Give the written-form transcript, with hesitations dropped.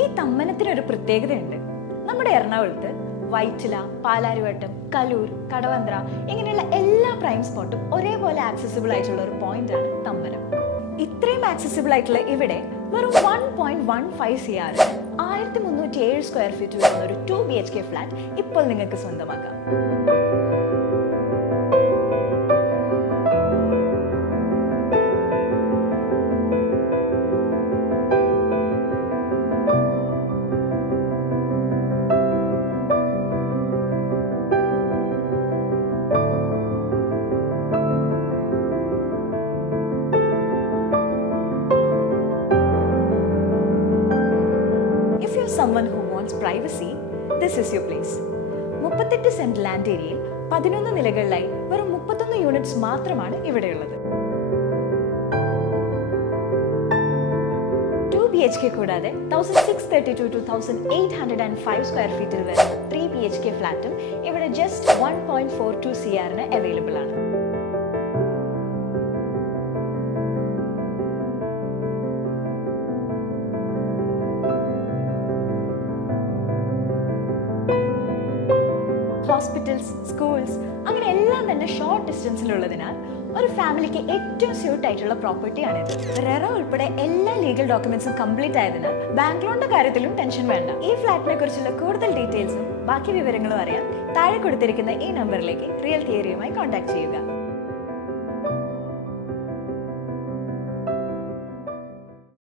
ഈ തമ്മനത്തിനൊരു പ്രത്യേകതയുണ്ട്. നമ്മുടെ എറണാകുളത്ത് വൈറ്റില, പാലാരിവട്ടം, കലൂർ, കടവന്ത്ര ഇങ്ങനെയുള്ള എല്ലാ പ്രൈം സ്പോട്ടും ഒരേപോലെ ആക്സസിബിൾ ആയിട്ടുള്ള ഒരു പോയിന്റ് ആണ് തമ്മനം. ഇത്രയും ആക്സസിബിൾ ആയിട്ടുള്ള ഇവിടെ വെറും 1.15 CR 1307 സ്ക്വയർ ഫീറ്റ് വരുന്ന ഒരു 2 BHK ഫ്ലാറ്റ് ഇപ്പോൾ നിങ്ങൾക്ക് സ്വന്തമാക്കാം. If you're someone who wants privacy, this is your place. 38 saint land ഏരിയയിൽ 11 നിലകളിലായി വെറും 31 യൂണിറ്റ്സ് മാത്രമാണ് ഇവിടെയുള്ളത്. 2 BHK കൂടാതെ 1632 to 1805 സ്ക്വയർ ഫീറ്റിൽ വരുന്ന 3 BHK ഫ്ലാറ്റും ഇവിടെ ജസ്റ്റ് 1.42 CR അവൈലബിൾ ആണ്. ഹോസ്പിറ്റൽസ്, സ്കൂൾസ് അങ്ങനെ എല്ലാം തന്നെ ഷോർട്ട് ഡിസ്റ്റൻസിലുള്ളതിനാൽ ഒരു ഫാമിലിക്ക് ഏറ്റവും സ്യൂട്ട് ആയിട്ടുള്ള പ്രോപ്പർട്ടിയാണിത്. റെറ ഉൾപ്പെടെ എല്ലാ ലീഗൽ ഡോക്യുമെന്റ്സും കംപ്ലീറ്റ് ആയതിനാൽ ബാങ്ക് ലോണിന്റെ കാര്യത്തിലും ടെൻഷൻ വേണ്ട. ഈ ഫ്ലാറ്റിനെ കുറിച്ചുള്ള കൂടുതൽ ഡീറ്റെയിൽസും ബാക്കി വിവരങ്ങളും അറിയാൻ താഴെ കൊടുത്തിരിക്കുന്ന ഈ നമ്പറിലേക്ക് റിയൽ തിയറിയുമായി കോൺടാക്ട് ചെയ്യുക.